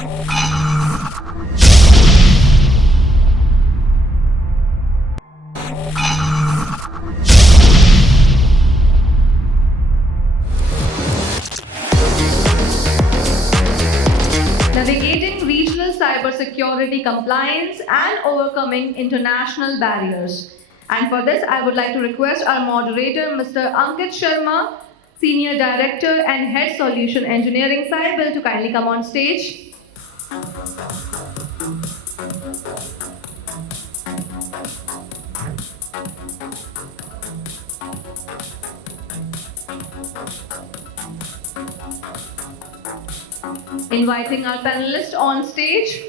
Navigating regional cybersecurity compliance and overcoming international barriers. And for this, I would like to request our moderator, Mr. Ankit Sharma, Senior Director and Head Solution Engineering Cyber, to kindly come on stage. Inviting our panelists on stage,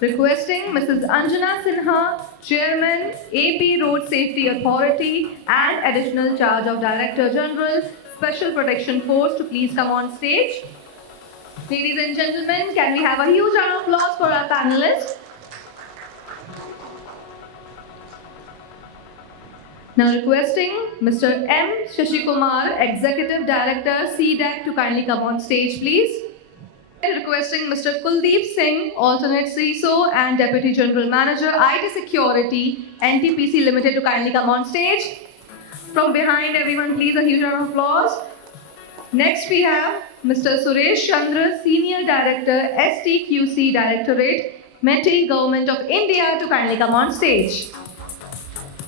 requesting Mrs. Anjana Sinha, Chairman, AP Road Safety Authority and Additional Charge of Director General, Special Protection Force, to please come on stage. Ladies and gentlemen, can we have a huge round of applause for our panelists? Now requesting Mr. M. Shashikumar, Executive Director, CDEC, to kindly come on stage, please. Requesting Mr. Kuldeep Singh, Alternate CISO and Deputy General Manager, IT Security, NTPC Limited, to kindly come on stage. From behind, everyone, please, a huge round of applause. Next, we have Mr. Suresh Chandra, Senior Director, STQC Directorate, METI, Government of India, to kindly come on stage.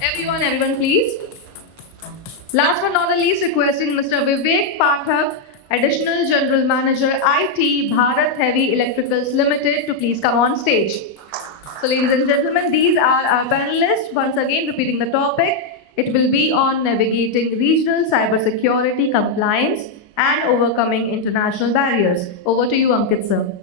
Everyone, please. Last but not the least, requesting Mr. Vivek Pathak, Additional General Manager, IT, Bharat Heavy Electricals Limited, to please come on stage. So, ladies and gentlemen, these are our panelists. Once again, repeating the topic, it will be on navigating regional cybersecurity compliance and overcoming international barriers. Over to you, Ankit sir.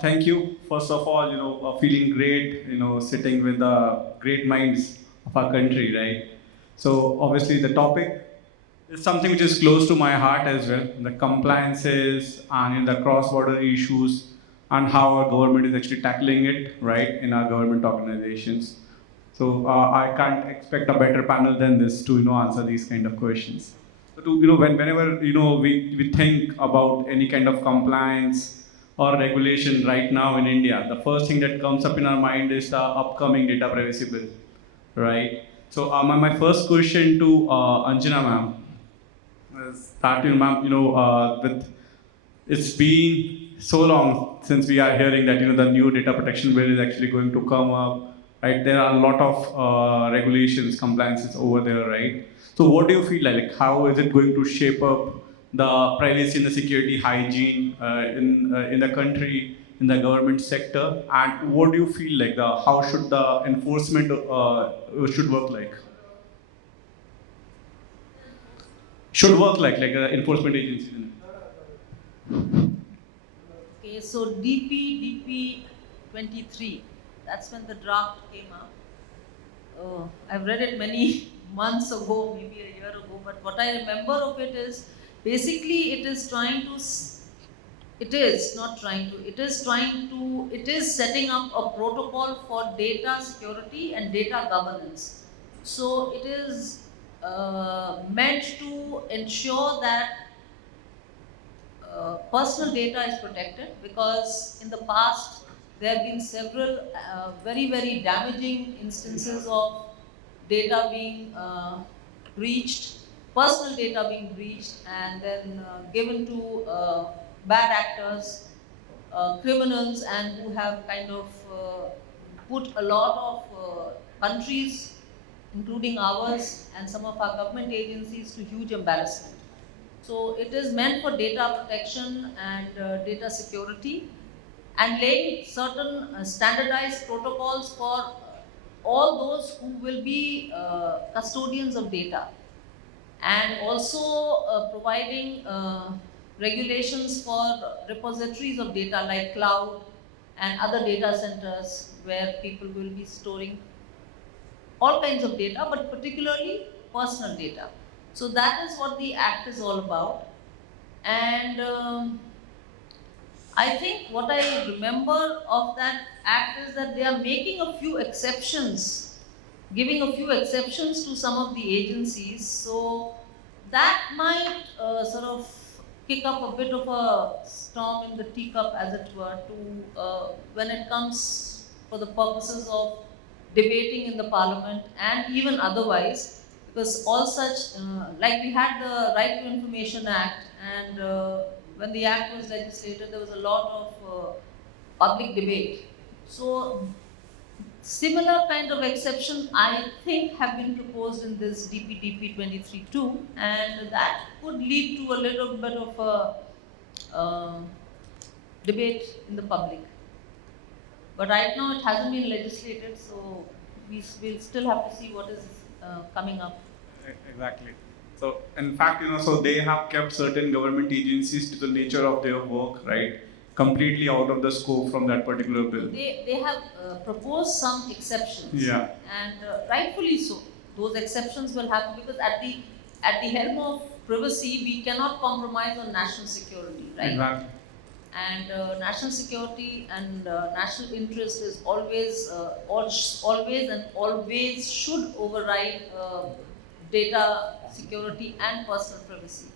Thank you. First of all, feeling great, sitting with the great minds of our country, right? So obviously the topic is something which is close to my heart as well. The compliances and the cross-border issues and how our government is actually tackling it, right, in our government organizations. So I can't expect a better panel than this to, answer these kind of questions. So whenever, we think about any kind of compliance or regulation right now in India, the first thing that comes up in our mind is the upcoming data privacy bill, right? So my first question to Anjana ma'am is that, ma'am, with it's been so long since we are hearing that the new data protection bill is actually going to come up, right? There are a lot of regulations, compliances over there, right? So what do you feel like? How is it going to shape up the privacy and the security hygiene in the country, in the government sector, and what do you feel like how should the enforcement should work like? Should work like enforcement agencies. Okay, so DP 23. That's when the draft came up. I've read it many months ago, maybe a year ago. But what I remember of it is, basically, it is setting up a protocol for data security and data governance. So it is meant to ensure that personal data is protected, because in the past there have been several very, very damaging instances of data being breached, personal data being breached, and then given to bad actors, criminals, and who have kind of put a lot of countries, including ours and some of our government agencies, to huge embarrassment. So it is meant for data protection and data security, and laying certain standardized protocols for all those who will be custodians of data, and also providing regulations for repositories of data like cloud and other data centers where people will be storing all kinds of data, but particularly personal data. So that is what the Act is all about. And I think what I remember of that Act is that they are making a few exceptions giving a few exceptions to some of the agencies. So that might sort of kick up a bit of a storm in the teacup, as it were, to when it comes for the purposes of debating in the parliament and even otherwise, because all such, like we had the Right to Information Act, and when the act was legislated, there was a lot of public debate. So similar kind of exception, I think, have been proposed in this DPDP 23 too, and that could lead to a little bit of a debate in the public. But right now it hasn't been legislated, so we'll still have to see what is coming up. Exactly. So, in fact, so they have kept certain government agencies to the nature of their work, right? Completely out of the scope from that particular bill. They have proposed some exceptions. Yeah. And rightfully so. Those exceptions will happen because at the helm of privacy, we cannot compromise on national security, right? Exactly. And national security and national interest is always, always should override data security and personal privacy.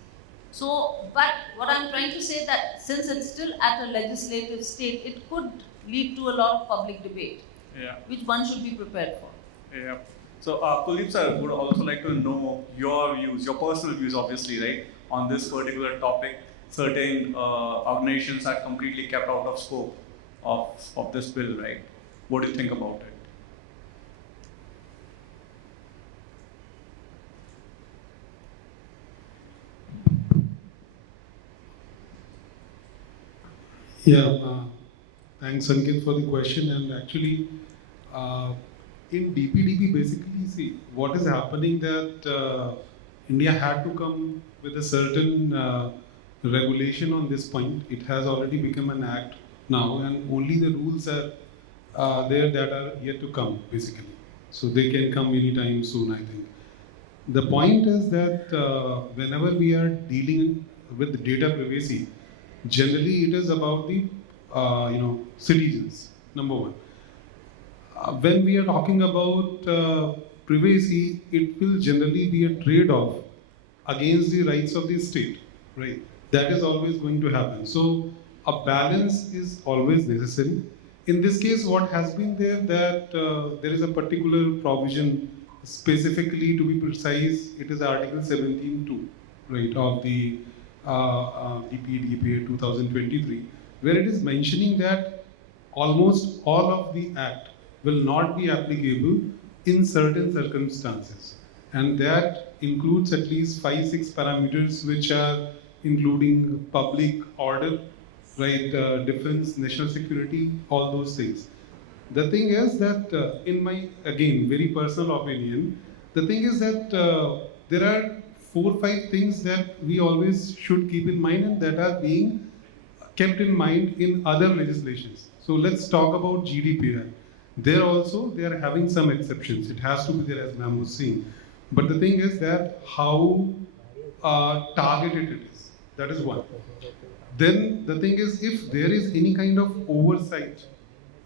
So, but what I'm trying to say that since it's still at a legislative state, it could lead to a lot of public debate, Yeah. which one should be prepared for. Yeah. So, Kuldeep sir, would also like to know your views, your personal views, obviously, right, on this particular topic. Certain organizations are completely kept out of scope of this bill, right? What do you think about it? Yeah, thanks Ankit for the question. And actually, in DPDP, basically, see what is happening that India had to come with a certain regulation on this point. It has already become an act now, and only the rules are there that are yet to come, basically. So they can come anytime soon, I think. The point is that whenever we are dealing with data privacy, generally it is about the citizens. Number one, when we are talking about privacy, it will generally be a trade-off against the rights of the state, right? That is always going to happen. So a balance is always necessary. In this case, what has been there that there is a particular provision specifically, to be precise, it is Article 17.2, right, of the DPDPA 2023, where it is mentioning that almost all of the act will not be applicable in certain circumstances, and that includes at least 5-6 parameters, which are including public order, right, defense, national security, all those things. The thing is that, in my, again, very personal opinion, the thing is that there are 4 or 5 things that we always should keep in mind and that are being kept in mind in other legislations. So let's talk about GDPR. There also, they are having some exceptions. It has to be there, as ma'am was saying. But the thing is that how targeted it is. That is one. Then the thing is, if there is any kind of oversight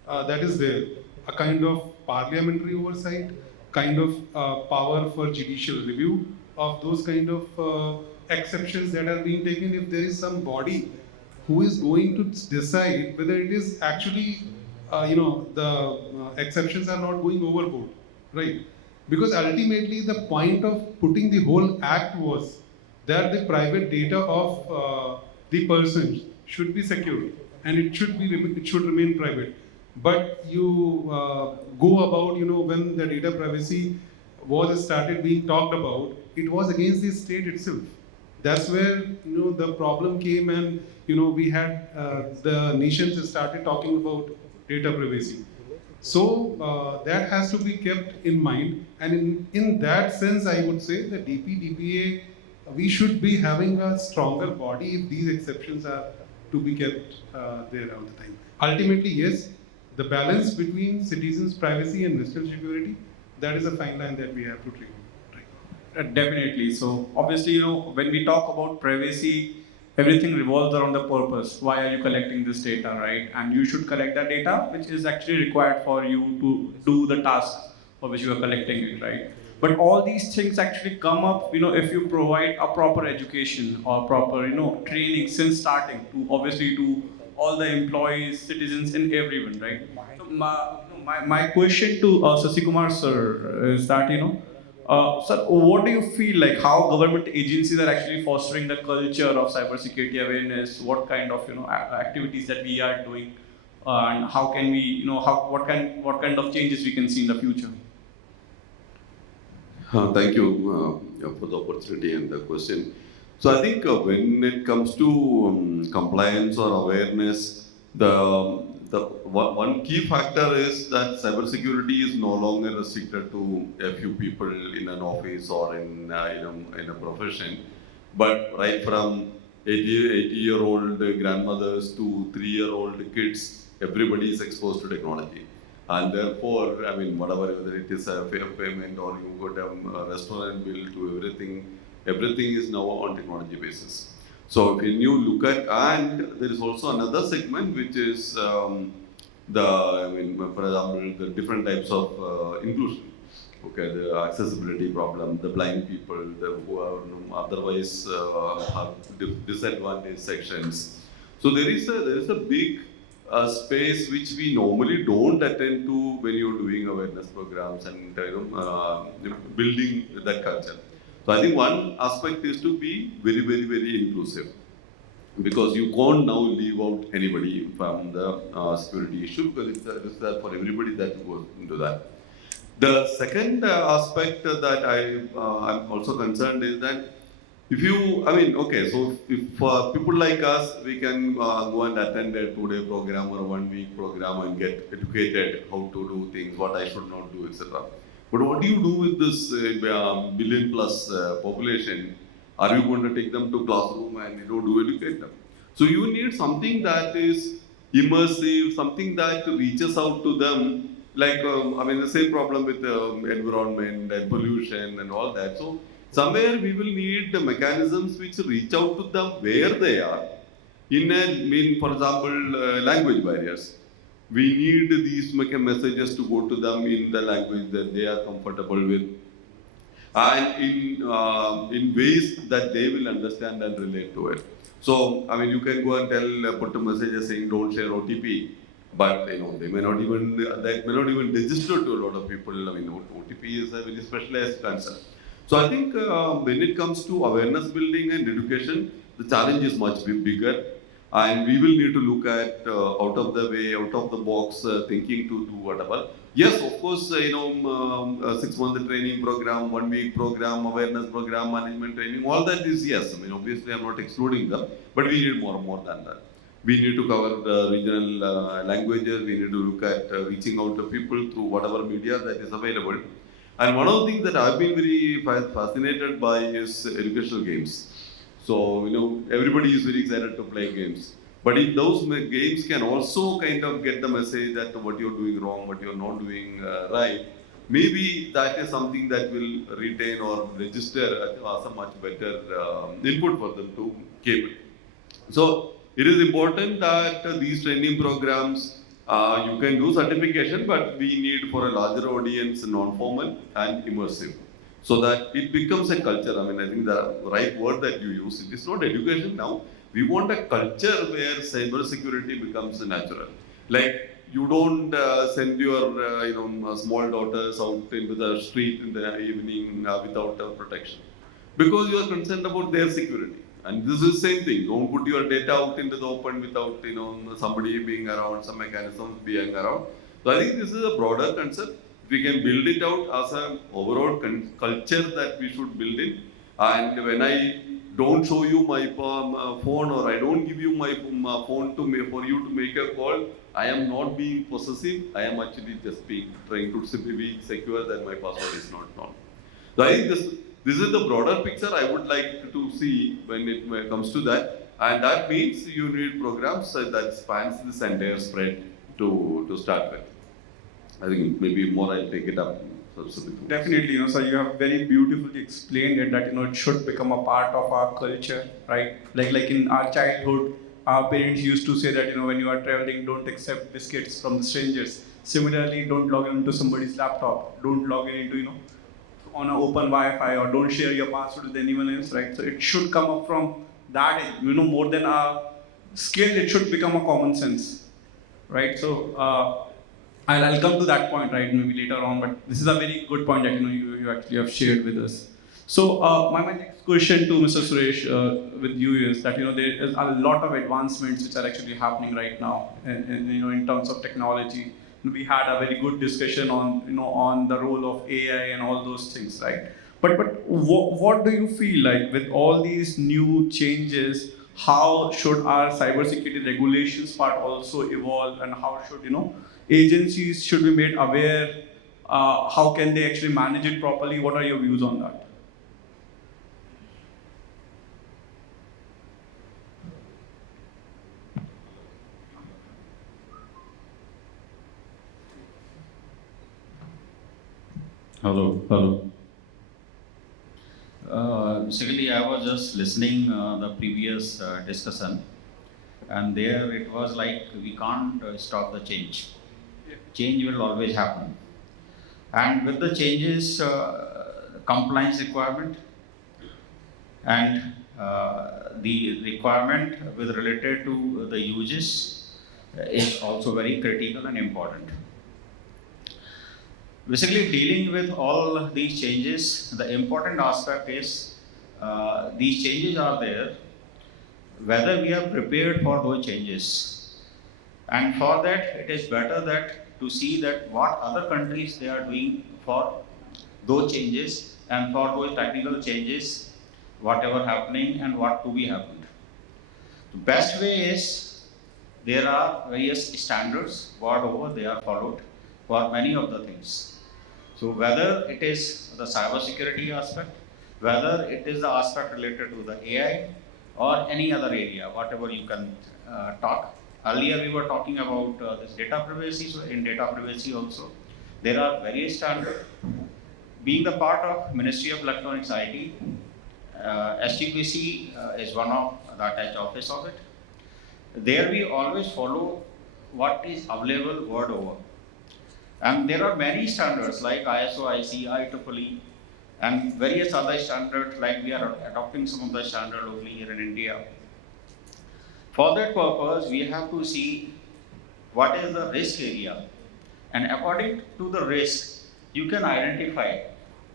that is there, a kind of parliamentary oversight, kind of power for judicial review of those kind of exceptions that are being taken, if there is some body who is going to decide whether it is actually, the exceptions are not going overboard, right? Because ultimately the point of putting the whole act was that the private data of the person should be secured and it should remain private. But you go about, when the data privacy was started being talked about, it was against the state itself. That's where the problem came, and we had the nations started talking about data privacy. So that has to be kept in mind, and in that sense, I would say the DPDPA, we should be having a stronger body if these exceptions are to be kept there all the time. Ultimately, yes, the balance between citizens' privacy and national security, that is a fine line that we have to treat. Definitely. So obviously, when we talk about privacy, everything revolves around the purpose. Why are you collecting this data, right? And you should collect that data, which is actually required for you to do the task for which you are collecting it, right? But all these things actually come up, if you provide a proper education or proper, training since starting to obviously to all the employees, citizens, and everyone, right? So my question to Sasi Kumar sir is that, sir, what do you feel like how government agencies are actually fostering the culture of cybersecurity awareness? What kind of activities that we are doing, and how can we, what kind of changes we can see in the future? Thank you for the opportunity and the question. So I think when it comes to compliance or awareness, the one key factor is that cybersecurity is no longer restricted to a few people in an office or in a profession, but right from 80-year-old grandmothers to 3-year-old kids, everybody is exposed to technology. And therefore, I mean, whatever, whether it is a fair payment or you got a restaurant bill to everything is now on technology basis. So when you look at, and there is also another segment which is for example, the different types of inclusion. Okay, the accessibility problem, the blind people, who are otherwise have disadvantaged sections. So there is a big space which we normally don't attend to when you're doing awareness programs and building that culture. So I think one aspect is to be very, very, very inclusive, because you can't now leave out anybody from the security issue, because it's there for everybody that goes into that. The second aspect that I'm also concerned is that if you, so if people like us, we can go and attend a 2-day program or a 1-week program and get educated how to do things, what I should not do, etc. But what do you do with this billion plus population? Are you going to take them to classroom and do educate them? So you need something that is immersive, something that reaches out to them. Like, the same problem with environment and pollution and all that. So somewhere we will need the mechanisms which reach out to them where they are. For example, language barriers. We need these messages to go to them in the language that they are comfortable with, and in ways that they will understand and relate to it. So, you can go and put a message saying don't share OTP, but they may not even register to a lot of people. OTP is a very specialized concern. So I think when it comes to awareness building and education, the challenge is much bigger, and we will need to look at out of the way, out of the box thinking to do whatever. Yes, of course, a 6-month training program, 1-week program, awareness program, management training, all that is yes. Obviously I'm not excluding them, but we need more than that. We need to cover the regional languages. We need to look at reaching out to people through whatever media that is available. And one of the things that I've been very fascinated by is educational games. So, everybody is very excited to play games. But if those games can also kind of get the message that what you're doing wrong, what you're not doing right, maybe that is something that will retain or register as a much better input for them to keep. So, it is important that these training programs, you can do certification, but we need for a larger audience non-formal and immersive, so that it becomes a culture. I think the right word that you use, it is not education now. We want a culture where cybersecurity becomes natural. Like, you don't send your small daughters out into the street in the evening without protection, because you are concerned about their security. And this is the same thing. Don't put your data out into the open without somebody being around, some mechanisms being around. So I think this is a broader concept. We can build it out as an overall culture that we should build in. And when I don't show you my phone, or I don't give you my phone for you to make a call, I am not being possessive. I am actually just trying to simply be secure that my password is not known. So I think this is the broader picture I would like to see when it comes to that. And that means you need programs that spans this entire spread to start with. I think maybe more I'll take it up. Definitely, so you have very beautifully explained it that it should become a part of our culture, right? Like in our childhood, our parents used to say that when you are traveling, don't accept biscuits from the strangers. Similarly, don't log into somebody's laptop. Don't log into, on an open Wi-Fi, or don't share your password with anyone else, right? So it should come up from that, more than a skill, it should become a common sense, right? So I'll come to that point, right, maybe later on, but this is a very good point that you actually have shared with us. So my next question to Mr. Suresh with you is that there is a lot of advancements which are actually happening right now, and in terms of technology. We had a very good discussion on on the role of AI and all those things, right? But what do you feel like with all these new changes? How should our cybersecurity regulations part also evolve, and how should agencies should be made aware? How can they actually manage it properly? What are your views on that? Hello, hello. Basically, I was just listening the previous discussion, and there it was like we can't stop the change. Change will always happen, and with the changes, compliance requirement and the requirement with related to the uses is also very critical and important. Basically, dealing with all these changes, the important aspect is these changes are there, whether we are prepared for those changes. And for that, it is better that to see that what other countries they are doing for those changes and for those technical changes, whatever happening and what to be happened. The best way is there are various standards world over, they are followed for many of the things. So whether it is the cybersecurity aspect, whether it is the aspect related to the AI or any other area, whatever you can talk. Earlier we were talking about this data privacy, so in data privacy also, there are various standards. Being the part of Ministry of Electronics IT, STPC is one of the attached office of it. There we always follow what is available world over. And there are many standards like ISO, IC, IEEE, and various other standards, like we are adopting some of the standards locally here in India. For that purpose, we have to see what is the risk area, and according to the risk, you can identify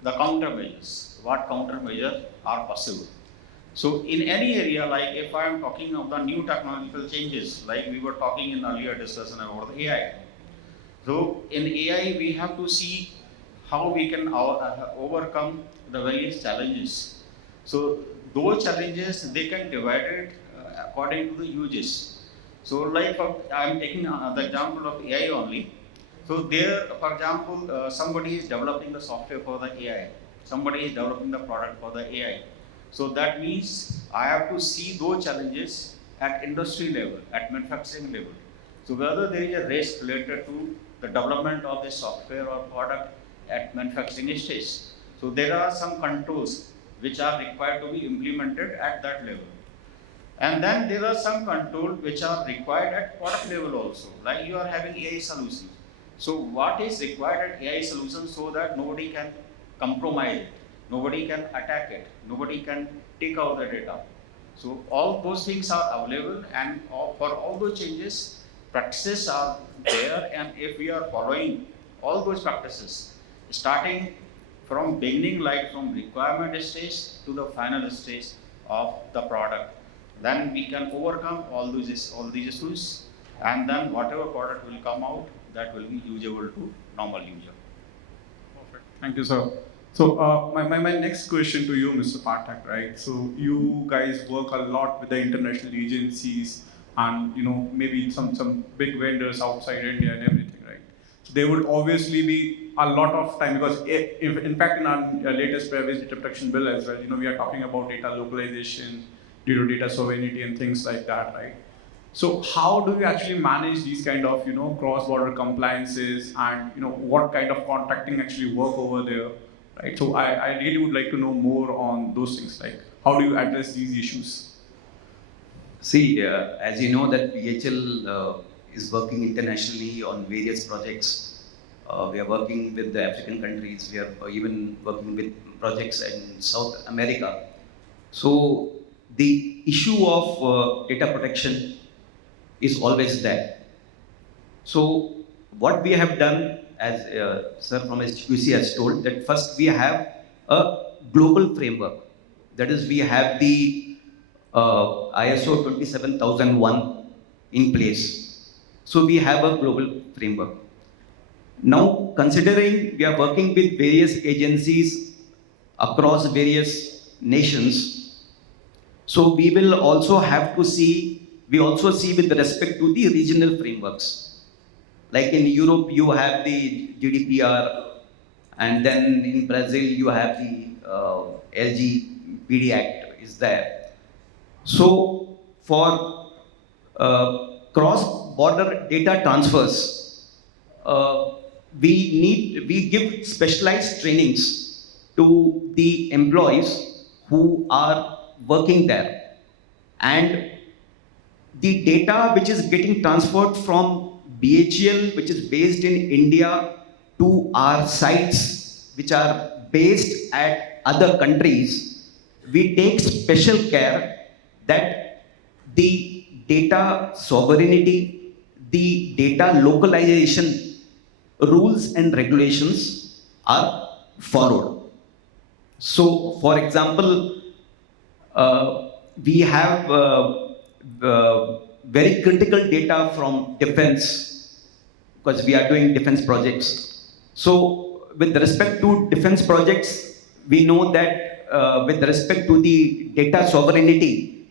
the countermeasures, what countermeasures are possible. So in any area, like if I am talking of the new technological changes, like we were talking in earlier discussion about the AI. So in AI, we have to see how we can overcome the various challenges. So those challenges, they can divide it according to the uses. So like I am taking the example of AI only. So there, for example, somebody is developing the software for the AI. Somebody is developing the product for the AI. So that means I have to see those challenges at industry level, at manufacturing level. So whether there is a risk related to the development of the software or product at manufacturing stage. So there are some controls which are required to be implemented at that level. And then there are some controls which are required at product level also, like you are having AI solutions. So what is required at AI solutions so that nobody can compromise it, nobody can attack it, nobody can take out the data. So all those things are available, and for all those changes, practices are there, and if we are following all those practices, starting from beginning, like from requirement stage to the final stage of the product, then we can overcome all these issues, and then whatever product will come out, that will be usable to normal user. Perfect. Thank you, sir. So my next question to you, Mr. Pathak, right? So you guys work a lot with the international agencies and maybe some big vendors outside India and everything, right? So there would obviously be a lot of time, because in fact in our latest privacy data protection bill as well, we are talking about data localization due to data sovereignty and things like that, right? So how do you actually manage these kind of cross-border compliances, and what kind of contracting actually work over there, right? So I really would like to know more on those things, like how do you address these issues? See, as you know that PHL is working internationally on various projects. We are working with the African countries. We are even working with projects in South America. So the issue of data protection is always there. So what we have done, as Sir from HQC has told, that first we have a global framework. That is, we have the ISO 27001 in place. So we have a global framework. Now, considering we are working with various agencies across various nations, so we will also have to see, we also see with respect to the regional frameworks. Like in Europe, you have the GDPR, and then in Brazil, you have the LGPD Act is there. So for cross-border data transfers, we give specialized trainings to the employees who are working there, and the data which is getting transferred from BHEL, which is based in India, to our sites which are based at other countries, we take special care that the data sovereignty, the data localization rules and regulations are followed. So, for example, we have very critical data from defense, because we are doing defense projects. So, with respect to defense projects, we know that with respect to the data sovereignty,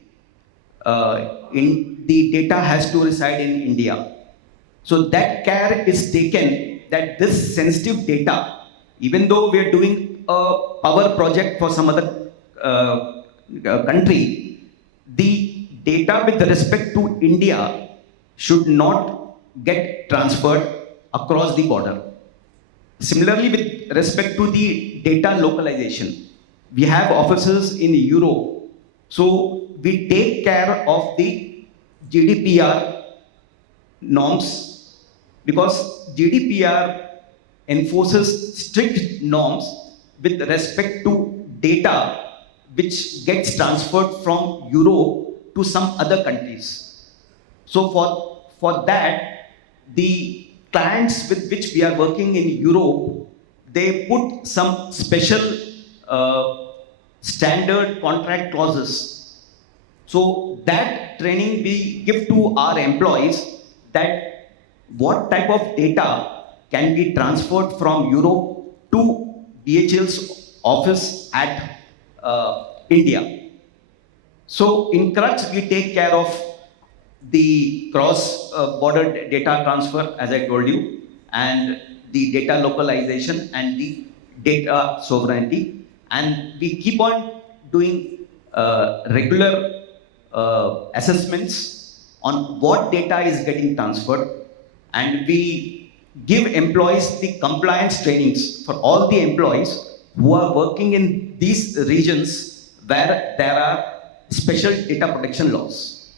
the data has to reside in India. So that care is taken that this sensitive data, even though we are doing a power project for some other country, the data with respect to India should not get transferred across the border. Similarly, with respect to the data localization, we have offices in Europe, so we take care of the GDPR norms, because GDPR enforces strict norms with respect to data which gets transferred from Europe to some other countries. So for that, the clients with which we are working in Europe, they put some special standard contract clauses. So that training we give to our employees, that what type of data can be transferred from Europe to BHL's office at India. So in Crux, we take care of the cross-border data transfer, as I told you, and the data localization and the data sovereignty. And we keep on doing regular assessments on what data is getting transferred, and we give employees the compliance trainings for all the employees who are working in these regions where there are special data protection laws.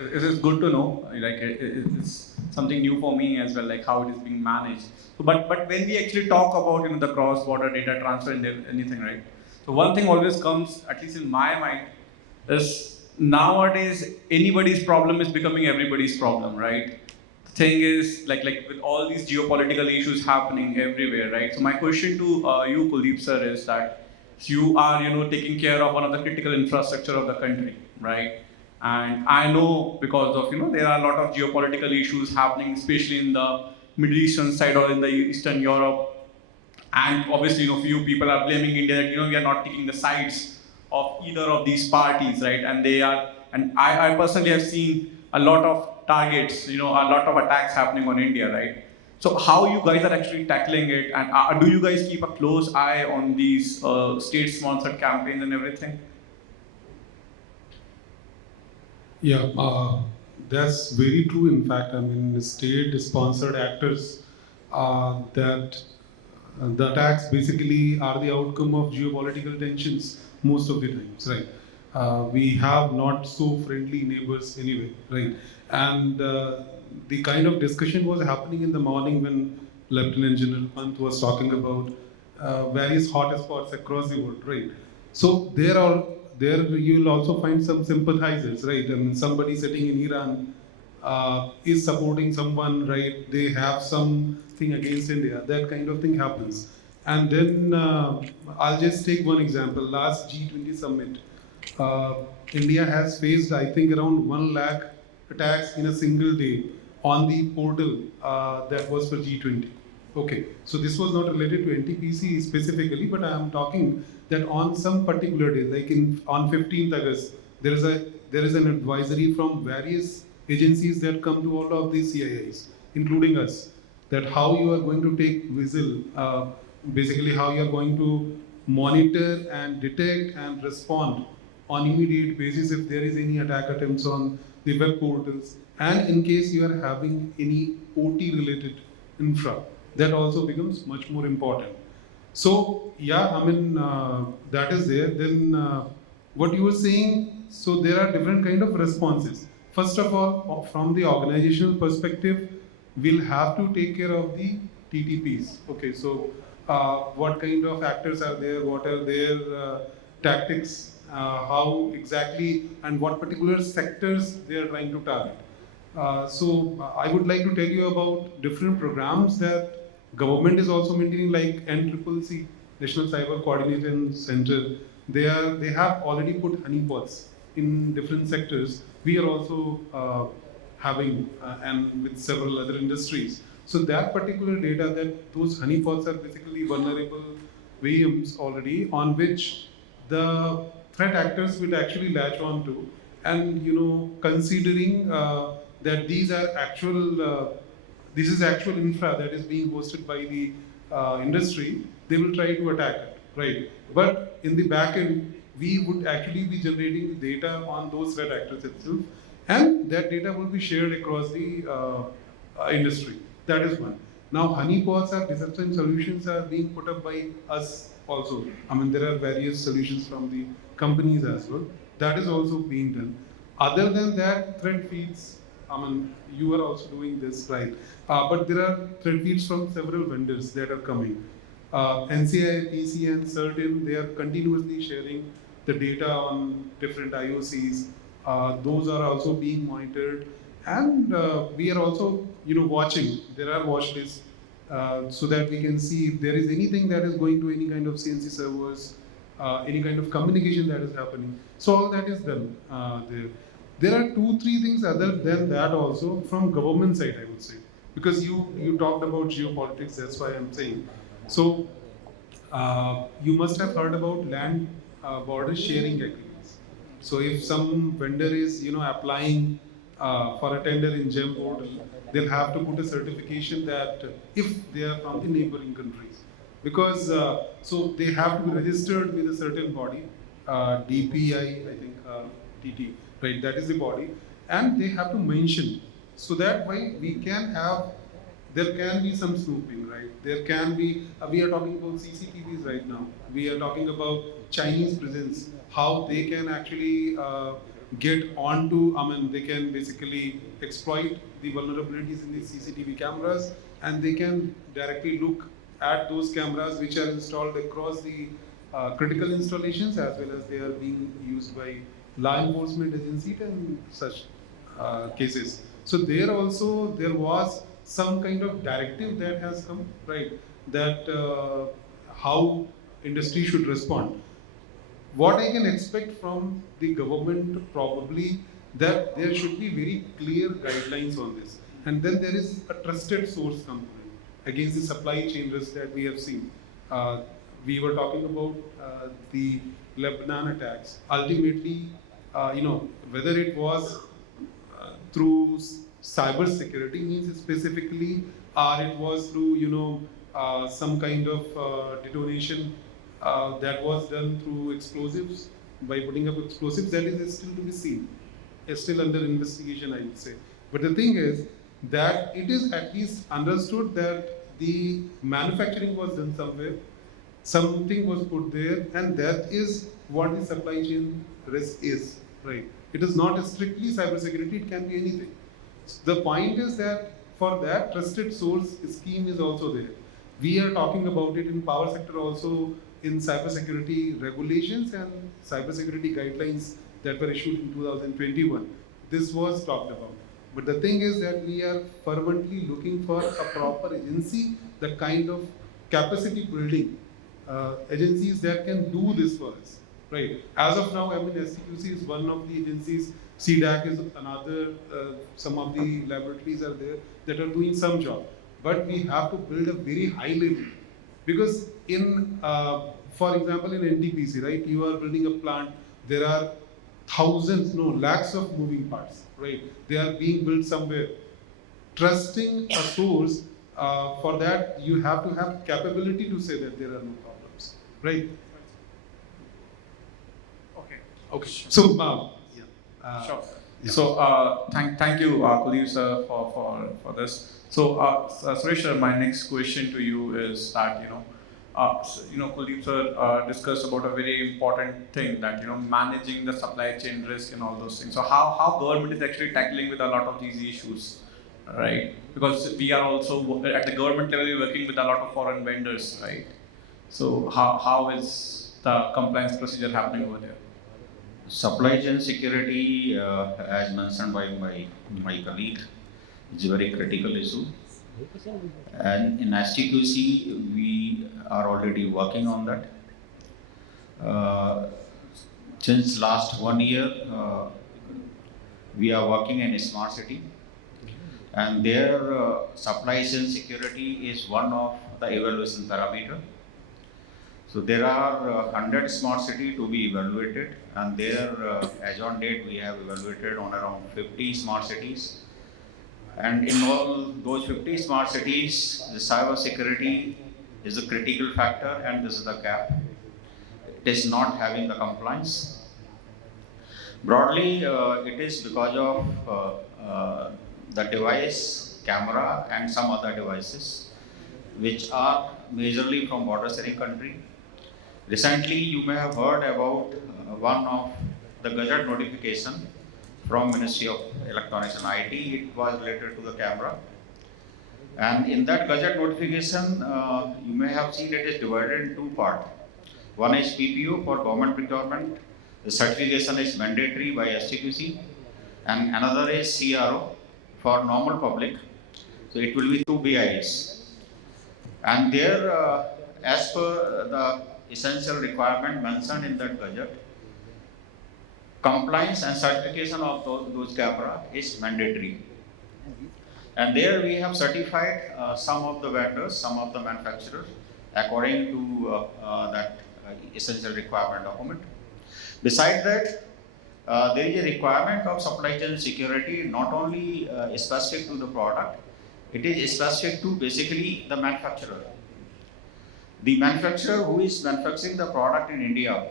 It is good to know. Like it's something new for me as well, like how it is being managed. So, but when we actually talk about the cross-border data transfer and anything, right? So one thing always comes, at least in my mind, is nowadays anybody's problem is becoming everybody's problem, right? The thing is, like with all these geopolitical issues happening everywhere, right? So my question to you, Kuldeep sir, is that you are taking care of one of the critical infrastructure of the country, right? And I know because of there are a lot of geopolitical issues happening, especially in the Middle Eastern side or in the Eastern Europe. And obviously, few people are blaming India that we are not taking the sides of either of these parties, right? And they are, and I personally have seen a lot of targets, a lot of attacks happening on India, right? So how you guys are actually tackling it, and do you guys keep a close eye on these state-sponsored campaigns and everything? Yeah, that's very true. In fact, I mean, state-sponsored actors that the attacks basically are the outcome of geopolitical tensions most of the times, right? we have not so friendly neighbors anyway, right? And the kind of discussion was happening in the morning when Lieutenant General Pant was talking about various hotspots across the world, right? So there you will also find some sympathizers, right? I mean, somebody sitting in Iran is supporting someone, right? They have something against India. That kind of thing happens. And then I'll just take one example. Last G20 summit, uh, India has faced, I think, around 1 lakh attacks in a single day on the portal that was for G20. Okay, so this was not related to NTPC specifically, but I am talking that on some particular day, like on 15th August, there is an advisory from various agencies that come to all of these CIIs, including us, that how you are going to take visual, basically how you are going to monitor and detect and respond on immediate basis if there is any attack attempts on the web portals, and in case you are having any OT related infra, that also becomes much more important. So yeah, I mean that is there. Then what you were saying, so there are different kind of responses. First of all, from the organizational perspective, we'll have to take care of the TTPs. Okay, so what kind of actors are there? What are their tactics? How exactly and what particular sectors they are trying to target? I would like to tell you about different programs that government is also maintaining, like NCCC, National Cyber Coordination Center. They have already put honeypots in different sectors. We are also having and with several other industries. So that particular data, that those honeypots are basically vulnerable VMs already on which the threat actors will actually latch on to, and considering that these are actual this is actual infra that is being hosted by the industry, they will try to attack it, right? But in the back end, we would actually be generating the data on those threat actors itself, and that data will be shared across the industry. That is one. Now, honeypots or disruption solutions are being put up by us also. I mean, there are various solutions from the companies as well. That is also being done. Other than that, threat feeds, I mean, you are also doing this, right? But there are threat feeds from several vendors that are coming. NCI, PC, and certain, they are continuously sharing the data on different IOCs. Those are also being monitored, and we are also, watching. There are watch lists so that we can see if there is anything that is going to any kind of CNC servers, any kind of communication that is happening. So all that is done there. There are 2-3 things other than that also from government side, I would say, because you talked about geopolitics. That's why I'm saying. So you must have heard about land border sharing agreements. So if some vendor is applying for a tender in GEM portal, they'll have to put a certification that if they are from the neighboring countries, because so they have to be registered with a certain body, DPI, I think, TT, right? That is the body, and they have to mention, so that way we can have, there can be some snooping, right? There can be, we are talking about CCTVs right now. We are talking about Chinese presence, how they can actually get onto, I mean, they can basically exploit the vulnerabilities in the CCTV cameras, and they can directly look at those cameras which are installed across the critical installations, as well as they are being used by law enforcement agencies and such cases. So there was some kind of directive that has come, right? That how industry should respond. What I can expect from the government, probably, that there should be very clear guidelines on this. And then there is a trusted source component against the supply chain risk that we have seen. We were talking about the Lebanon attacks. Ultimately, whether it was through cybersecurity means specifically, or it was through some kind of detonation that was done through explosives, by putting up explosives, that is still to be seen. It's still under investigation, I would say. But the thing is that it is at least understood that the manufacturing was done somewhere, something was put there, and that is what the supply chain risk is, right? It is not strictly cybersecurity, it can be anything. The point is that for that, trusted source scheme is also there. We are talking about it in power sector also, in cybersecurity regulations and cybersecurity guidelines that were issued in 2021. This was talked about. But the thing is that we are fervently looking for a proper agency, the kind of capacity building agencies that can do this for us, right? As of now, I mean, STQC is one of the agencies, CDAC is another, some of the laboratories are there that are doing some job. But we have to build a very high level. Because in, for example, in NTPC, right, you are building a plant, there are thousands, no, lakhs of moving parts, right? They are being built somewhere. Trusting a source, for that, you have to have capability to say that there are no problems, right? Okay. Okay. So, Sure. Yeah. So thank you, Kuldeep sir, for this. So Suresh sir, my next question to you is that Kuldeep sir discussed about a very important thing, that managing the supply chain risk and all those things. So how government is actually tackling with a lot of these issues, right? Because we are also at the government level, we're working with a lot of foreign vendors, right? So how is the compliance procedure happening over there? Supply chain security, as mentioned by my colleague, is a very critical issue. And in STQC, we are already working on that. Since last 1 year, we are working in a smart city, and their supply chain security is one of the evaluation parameter. So there are 100 smart cities to be evaluated, and there, as on date, we have evaluated on around 50 smart cities. And in all those 50 smart cities, the cyber security is a critical factor, and this is the gap. It is not having the compliance. Broadly, it is because of the device, camera, and some other devices, which are majorly from border sharing country. Recently, you may have heard about one of the gadget notification from Ministry of Electronics and IT. It was related to the camera. And in that gadget notification, you may have seen it is divided in two parts. One is PPO for government procurement. The certification is mandatory by STQC. And another is CRO for normal public. So it will be 2 BIS. And there, as per the essential requirement mentioned in that gadget, compliance and certification of those camera is mandatory. And there we have certified some of the vendors, some of the manufacturers, according to that essential requirement document. Besides that, there is a requirement of supply chain security, not only specific to the product, it is specific to basically the manufacturer. The manufacturer who is manufacturing the product in India.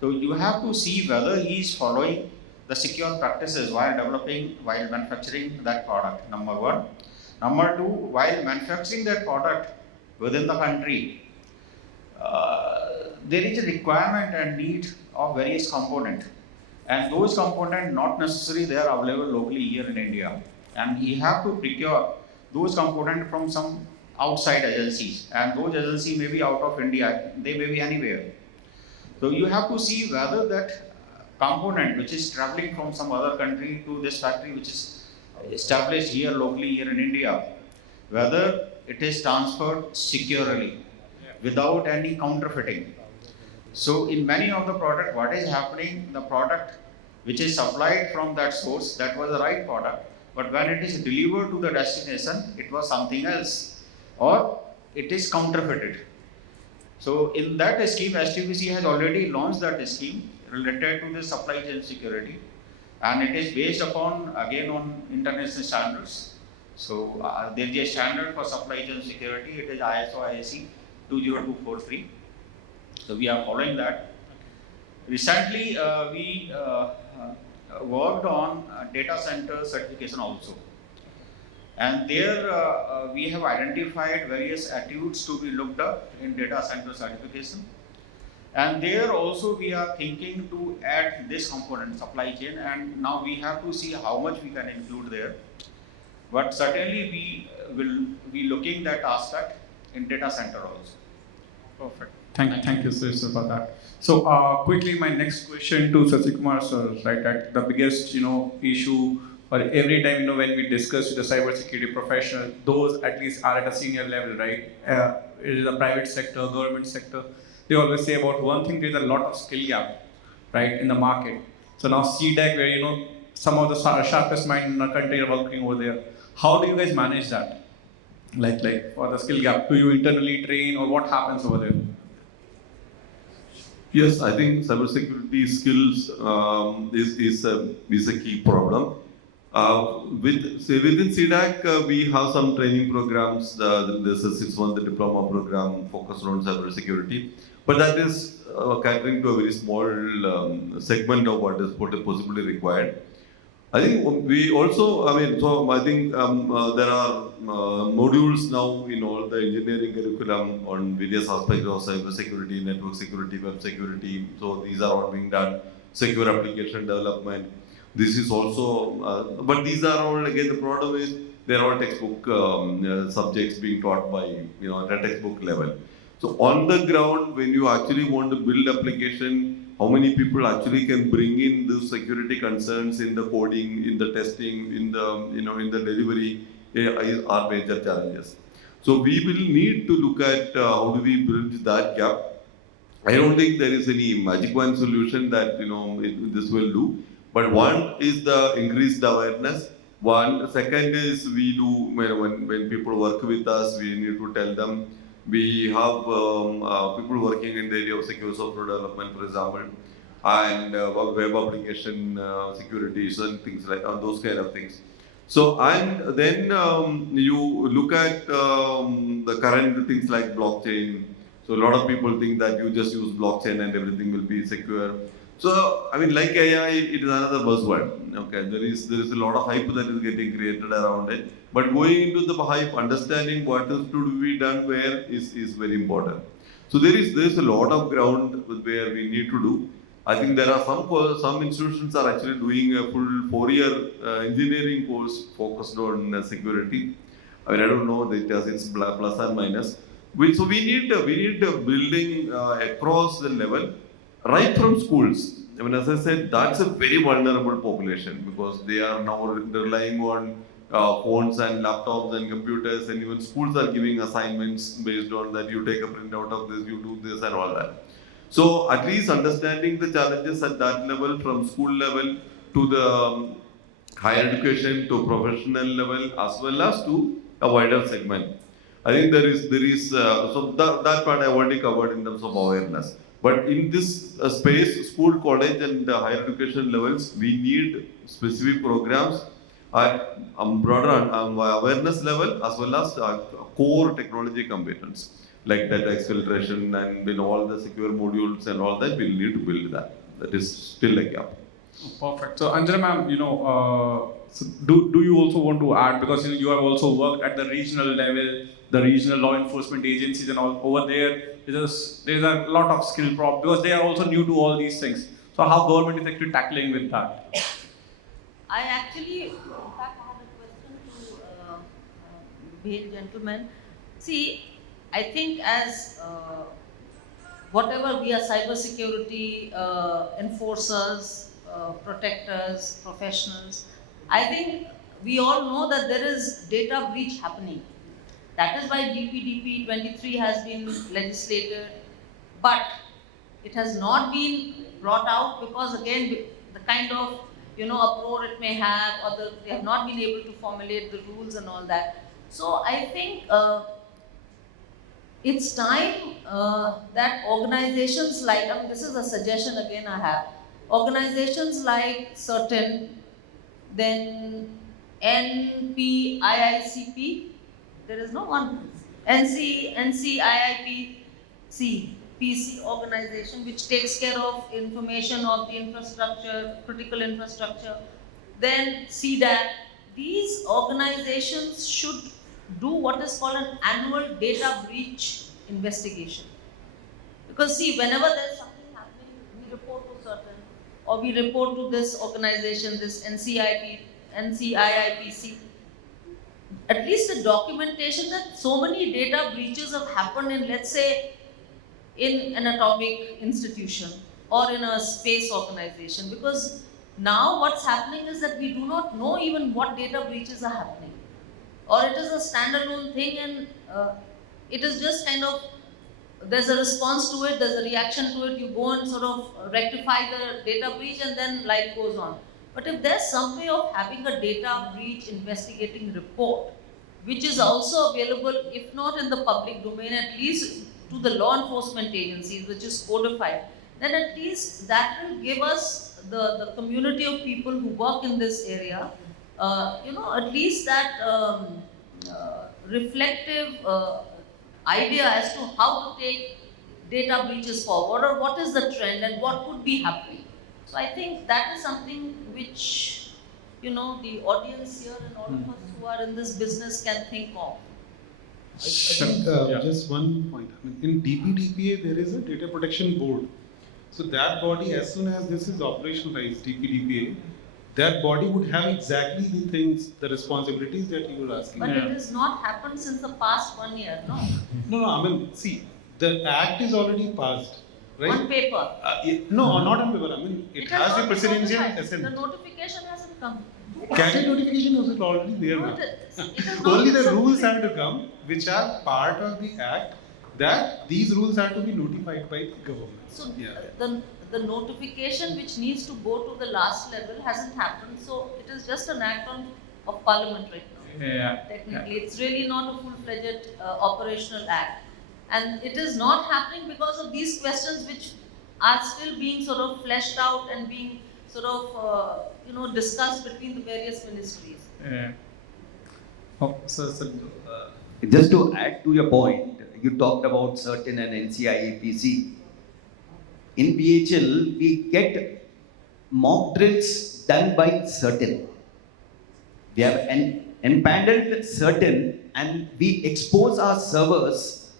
So you have to see whether he is following the secure practices while manufacturing that product, number one. Number two, while manufacturing that product within the country, there is a requirement and need of various components. And those components, not necessarily they are available locally here in India. And he have to procure those components from some outside agencies. And those agencies may be out of India, they may be anywhere. So you have to see whether that component which is traveling from some other country to this factory which is established here locally here in India, whether it is transferred securely without any counterfeiting. So in many of the product, what is happening, the product which is supplied from that source, that was the right product, but when it is delivered to the destination, it was something else, or it is counterfeited. So in that scheme, STPC has already launched that scheme related to the supply chain security, and it is based upon, again, on international standards. So there is a standard for supply chain security, it is ISO/IEC 20243. So we are following that. Recently, we worked on data center certification also. And there we have identified various attitudes to be looked up in data center certification. And there also we are thinking to add this component, supply chain, and now we have to see how much we can include there. But certainly we will be looking that aspect in data center also. Perfect. Thank you, sir, for that. So, quickly, my next question to Sasikumar sir, right? That the biggest, issue, or every time, when we discuss with the cybersecurity professional, those at least are at a senior level, right? It is a private sector, government sector. They always say about one thing: there's a lot of skill gap, right, in the market. So now CDEC, where some of the sharpest minds in the country are working over there. How do you guys manage that? Like for the skill gap, do you internally train, or what happens over there? Yes, I think cybersecurity skills is a key problem. Within CDAC, we have some training programs. There's a 6-month diploma program focused on cybersecurity, but that is catering to a very small segment of what is possibly required. I think we also, I think there are modules now in all the engineering curriculum on various aspects of cybersecurity, network security, web security. So these are all being done. Secure application development. This is also, but these are all, again, the problem is they're all textbook subjects being taught by, at a textbook level. So on the ground, when you actually want to build application, how many people actually can bring in the security concerns in the coding, in the testing, in the in the delivery are major challenges. So we will need to look at how do we bridge that gap. I don't think there is any magic wand solution that this will do. But one is the increased awareness. Second is we do when people work with us, we need to tell them. We have people working in the area of secure software development, for example, and web application securities and things like those kind of things. So, and then you look at the current things like blockchain. So, a lot of people think that you just use blockchain and everything will be secure. So, like AI, it is another buzzword. Okay, there is a lot of hype that is getting created around it. But going into the hype, understanding what is to be done where is very important. So there is a lot of ground where we need to do. I think there are some institutions are actually doing a full 4-year engineering course focused on security. I don't know it's plus and minus. So we need building across the level, right from schools. As I said, that's a very vulnerable population because they are now relying on phones and laptops and computers, and even schools are giving assignments based on that. You take a printout of this, you do this, and all that. So at least understanding the challenges at that level, from school level to the higher education to professional level, as well as to a wider segment. I think there is so that part I already covered in terms of awareness. But in this space, school, college, and higher education levels, we need specific programs at broader awareness level as well as core technology competence like data exfiltration and all the secure modules and all that. We'll need to build that. That is still a gap. Perfect. So Anjana ma'am, so do you also want to add, because you have also worked at the regional level, the regional law enforcement agencies and all over there. There's a lot of skill problem because they are also new to all these things. So how government is actually tackling with that? I actually, in fact, I had a question to Bhel gentleman. See, I think as whatever we are cybersecurity enforcers, protectors, professionals, I think we all know that there is data breach happening. That is why DPDP 23 has been legislated, but it has not been brought out because again the kind of uproar it may have, or they have not been able to formulate the rules and all that. So I think it's time that organizations like, this is a suggestion again I have, organizations like certain, then NPIICP, there is no one, NCIIP, PC organization which takes care of information of the infrastructure, critical infrastructure, then CDAC, these organizations should do what is called an annual data breach investigation. Because see, whenever there's something happening, we report to certain, or we report to this organization, this NCIIPC, at least the documentation that so many data breaches have happened in, let's say, in an atomic institution or in a space organization. Because now what's happening is that we do not know even what data breaches are happening. Or it is a standalone thing and it is just kind of, there's a response to it, there's a reaction to it, you go and sort of rectify the data breach and then life goes on. But if there's some way of having a data breach investigating report, which is also available, if not in the public domain, at least to the law enforcement agencies, which is codified, then at least that will give us, the community of people who work in this area, at least that reflective idea as to how to take data breaches forward, or what is the trend and what could be happening. So I think that is something which, the audience here and all of us who are in this business can think of. I think just one point. I mean, in DPDPA there is a data protection board. So that body, as soon as this is operationalized, DPDPA, that body would have exactly the things, the responsibilities that you were asking. But it has not happened since the past 1 year, no? No, I mean, see, the act is already passed, right? On paper. No, not on paper. I mean, it has not a been presidential notified. assent. The notification hasn't come. Cabinet notification was already there. No, Now. it has not Only been the rules certified. have to come, which are part of the act, that these rules have to be notified by the government. So Yeah. the notification which needs to go to the last level hasn't happened. So it is just an act of parliament right now. Yeah. Technically, it's really not a full-fledged operational act. And it is not happening because of these questions which are still being sort of fleshed out and being sort of, discussed between the various ministries. Yeah. Oh, so Just to add to your point, you talked about certain and NCIAPC. In BHL, we get mock drills done by certain. We have empaneled certain and we expose our servers,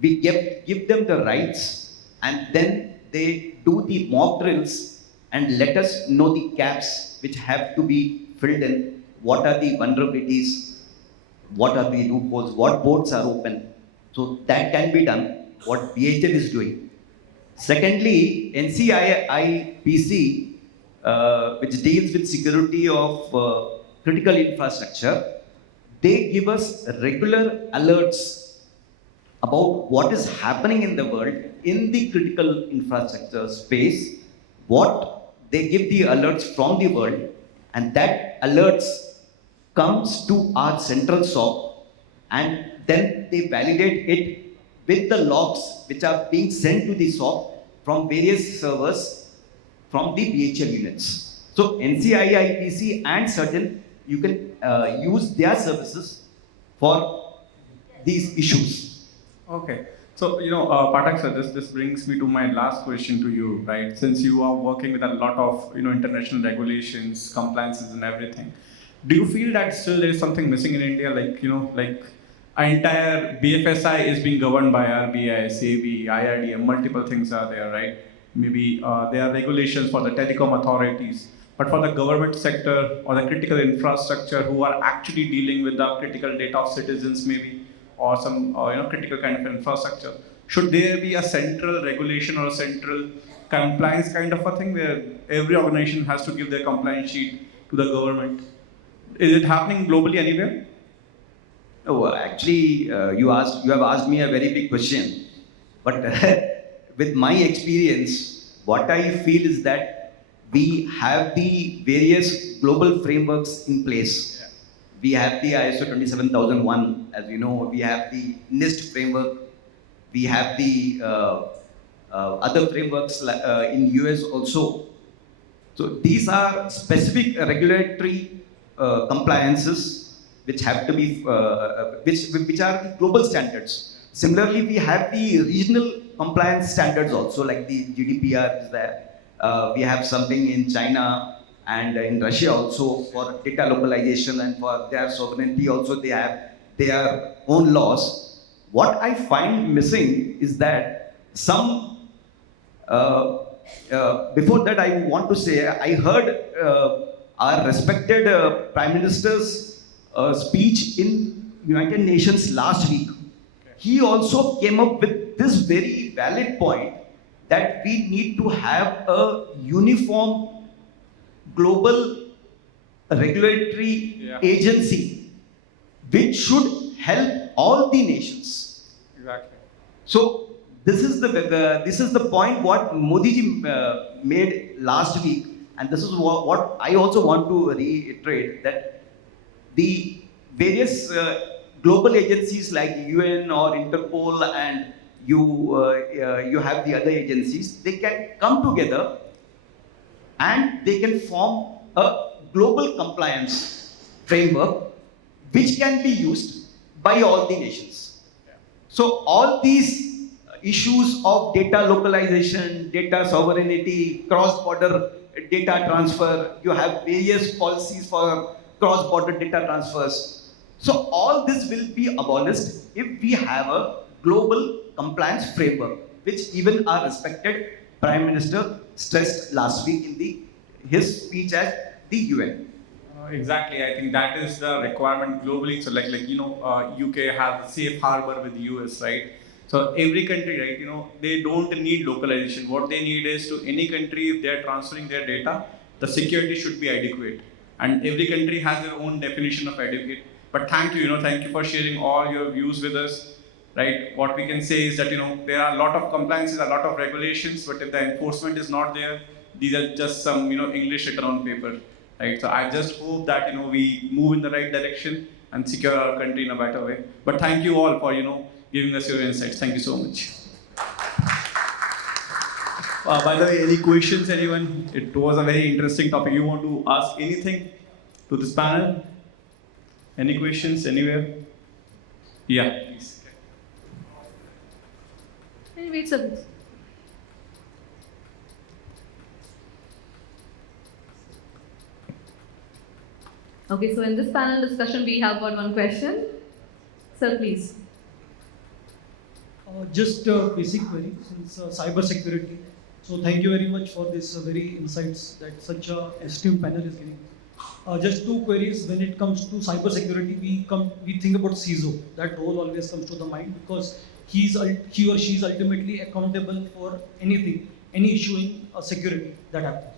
we give them the rights and then they do the mock drills and let us know the gaps which have to be filled in, what are the vulnerabilities, what are the loopholes, what boards are open. So that can be done, what BHL is doing. Secondly, NCIIPC, which deals with security of critical infrastructure, they give us regular alerts about what is happening in the world in the critical infrastructure space, what they give the alerts from the world, and that alerts comes to our central SOC, and then they validate it with the logs which are being sent to the SOC from various servers from the BHL units. So NCIIPC and certain, you can use their services for these issues. okay. So, Patak sir, this brings me to my last question to you, right? Since you are working with a lot of, international regulations, compliances and everything, do you feel that still there is something missing in India? Like our entire BFSI is being governed by RBI, SEBI, IRDM, multiple things are there, right? Maybe there are regulations for the telecom authorities, but for the government sector or the critical infrastructure who are actually dealing with the critical data of citizens maybe, or some critical kind of infrastructure, should there be a central regulation or a central compliance kind of a thing where every organization has to give their compliance sheet to the government? Is it happening globally anywhere? No, actually, you have asked me a very big question, but with my experience, what I feel is that we have the various global frameworks in place. Yeah. We have the ISO 27001, as you know, we have the NIST framework, we have the other frameworks in US also. So these are specific regulatory compliances which have to be, which are the global standards. Similarly, we have the regional compliance standards also, like the GDPR is there. We have something in China, and in Russia also for data localization and for their sovereignty also they have their own laws. What I find missing is that some before that, I want to say I heard our respected Prime Minister's speech in United Nations last week. He also came up with this very valid point that we need to have a uniform global regulatory agency which should help all the nations. Exactly. So this is the point what Modi ji made last week, and this is what I also want to reiterate, that the various global agencies like UN or Interpol and you have the other agencies, they can come together and they can form a global compliance framework which can be used by all the nations. So all these issues of data localization, data sovereignty, cross-border data transfer, you have various policies for cross-border data transfers. So all this will be abolished if we have a global compliance framework, which even our respected Prime Minister stressed last week in his speech at the UN. Exactly, I think that is the requirement globally. So, UK has safe harbor with the US, right? So every country, right, they don't need localization. What they need is, to any country, if they are transferring their data, the security should be adequate. And every country has their own definition of adequate. But thank you, thank you for sharing all your views with us, right? What we can say is that, there are a lot of compliances, a lot of regulations, but if the enforcement is not there, these are just some, English written on paper, right? So I just hope that, we move in the right direction and secure our country in a better way. But thank you all for, giving us your insights. Thank you so much. By the way, any questions, anyone? It was a very interesting topic. You want to ask anything to this panel? Any questions anywhere? Yeah, please. Can you wait, sir? Okay, so in this panel discussion, we have got one question. Sir, please. Just a basic query, since cybersecurity. So thank you very much for this very insights that such a esteemed panel is giving. Just two queries. When it comes to cybersecurity, we think about CISO. That role always comes to the mind because he or she is ultimately accountable for anything, any issue in security that happens.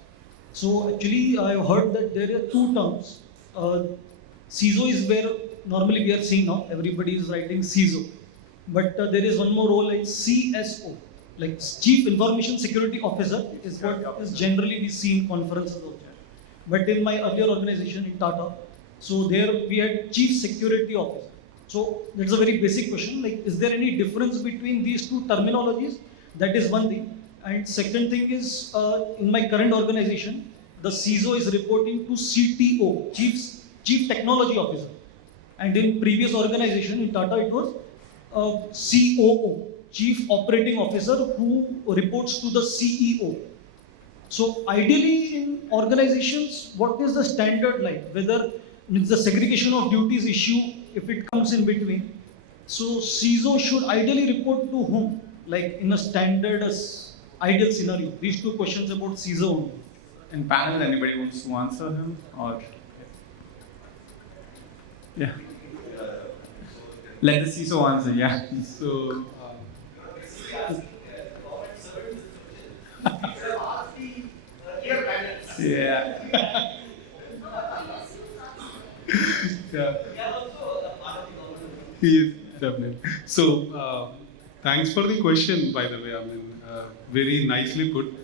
So actually, I've heard that there are two terms. CISO is where normally we are seeing now. Everybody is writing CISO. But there is one more role like CSO, like Chief Information Security Officer is what is generally we see in conferences out there. But in my earlier organization in Tata, so there we had Chief Security Officer. So that's a very basic question, like is there any difference between these two terminologies? That is one thing. And second thing is, in my current organization, the CISO is reporting to CTO, Chief Technology Officer. And in previous organization in Tata, it was COO, Chief Operating Officer, who reports to the CEO. So ideally in organizations, what is the standard like? Whether it's the segregation of duties issue, if it comes in between. So CISO should ideally report to whom? Like in a standard ideal scenario. These two questions about CISO only. In panel, anybody wants to answer him? Or yeah. Let the CISO answer, yeah. So, yeah. yeah. Yes, definitely. So, thanks for the question, by the way. I mean, very nicely put.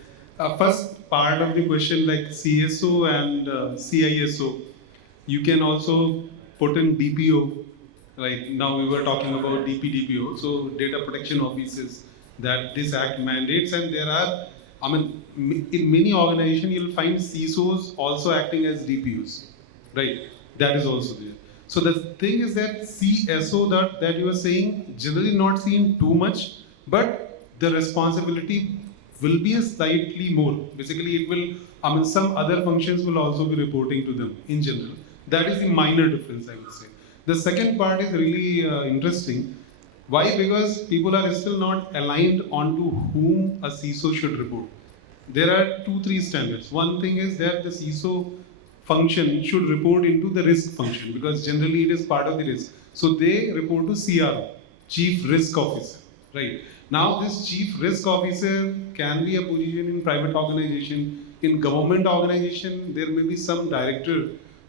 First part of the question, like CSO and CISO, you can also put in DPO. Right now, we were talking about DPO, so data protection offices that this act mandates, and there are, I mean, in many organizations, you'll find CISOs also acting as DPOs, right? That is also there. So the thing is that CSO that you were saying, generally not seen too much, but the responsibility will be a slightly more. Basically, it will, I mean, some other functions will also be reporting to them in general. That is the minor difference, I would say. The second part is really interesting. Why? Because people are still not aligned onto whom a CISO should report. There are 2-3 standards. One thing is that the CISO function should report into the risk function because generally it is part of the risk. So they report to CRO, Chief Risk Officer, right? Now this Chief Risk Officer can be a position in private organization. In government organization, there may be some director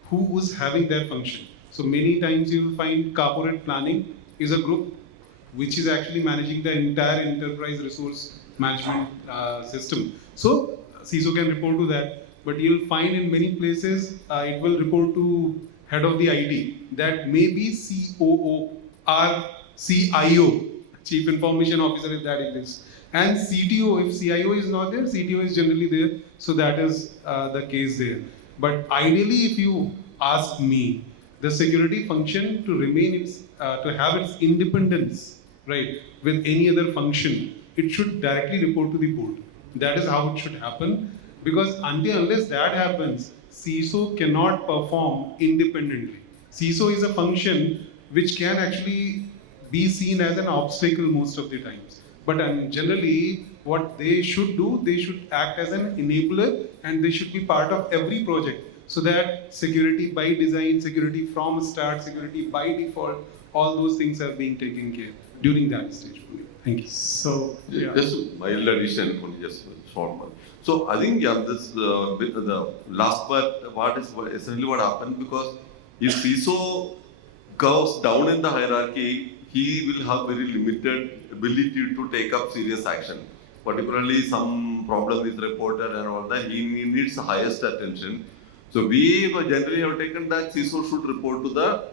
who is having that function. So many times you will find corporate planning is a group which is actually managing the entire enterprise resource management system. So CISO can report to that, but you'll find in many places it will report to head of the IT. That may be COO or CIO, Chief Information Officer, if that exists. And CTO, if CIO is not there, CTO is generally there. So that is the case there. But ideally, if you ask me, the security function to remain its, to have its independence, right, with any other function, it should directly report to the board. That is how it should happen. Because unless that happens, CISO cannot perform independently. CISO is a function which can actually be seen as an obstacle most of the times. But generally, what they should do, they should act as an enabler and they should be part of every project so that security by design, security from start, security by default, all those things are being taken care during that stage. Thank you. So, yeah. Just a mild addition, only just a short one. So I think this the last part is essentially what happened because if CISO goes down in the hierarchy, he will have very limited ability to take up serious action. Particularly some problem is reported and all that, he needs the highest attention. So we generally have taken that CISO should report to the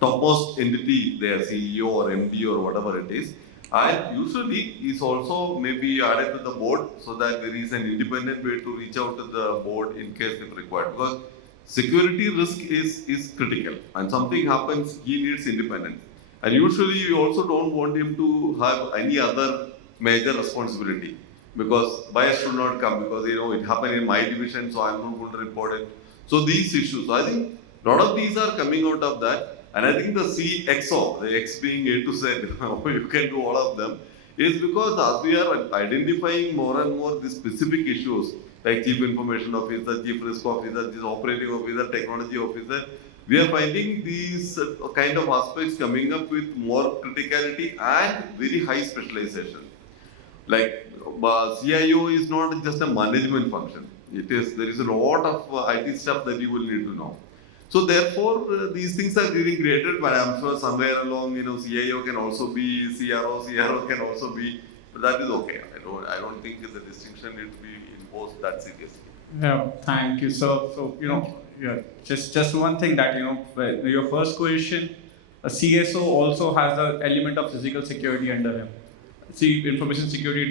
topmost entity, their CEO or MD or whatever it is. And usually is also maybe added to the board so that there is an independent way to reach out to the board in case if required. Because security risk is critical and something happens, he needs independence. And usually you also don't want him to have any other major responsibility because bias should not come because it happened in my division, so I'm not going to report it. So these issues, I think a lot of these are coming out of that. And I think the CXO, the X being A to Z, you can do all of them, is because as we are identifying more and more the specific issues like Chief Information Officer, Chief Risk Officer, Chief Operating Officer, Technology Officer, we are finding these kind of aspects coming up with more criticality and very high specialization. Like CIO is not just a management function. There is a lot of IT stuff that you will need to know. So therefore, these things are getting graded, but I'm sure somewhere along, CIO can also be CRO can also be, but that is okay. I don't think the distinction needs to be imposed that seriously. Yeah, thank you. So yeah, just one thing that your first question, a CSO also has the element of physical security under him. See, information security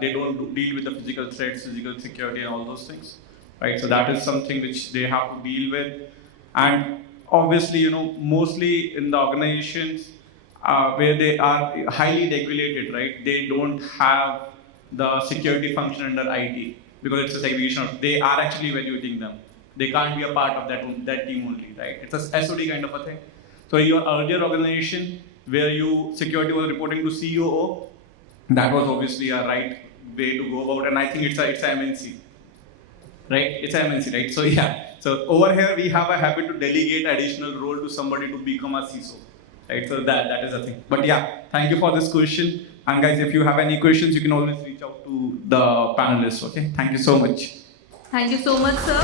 they don't deal with the physical threats, physical security, and all those things, right? So that is something which they have to deal with. And obviously, mostly in the organizations where they are highly regulated, right? They don't have the security function under IT because it's a segregation. They are actually evaluating them. They can't be a part of that team only, right? It's a SOD kind of a thing. So your earlier organization where security was reporting to COO, that was obviously a right way to go about, and I think it's a MNC. Right? It's MNC, right? So yeah. So over here we have a habit to delegate additional role to somebody to become a CISO. Right? So that is a thing. But yeah, thank you for this question. And guys, if you have any questions, you can always reach out to the panelists. Okay? Thank you so much. Thank you so much, sir.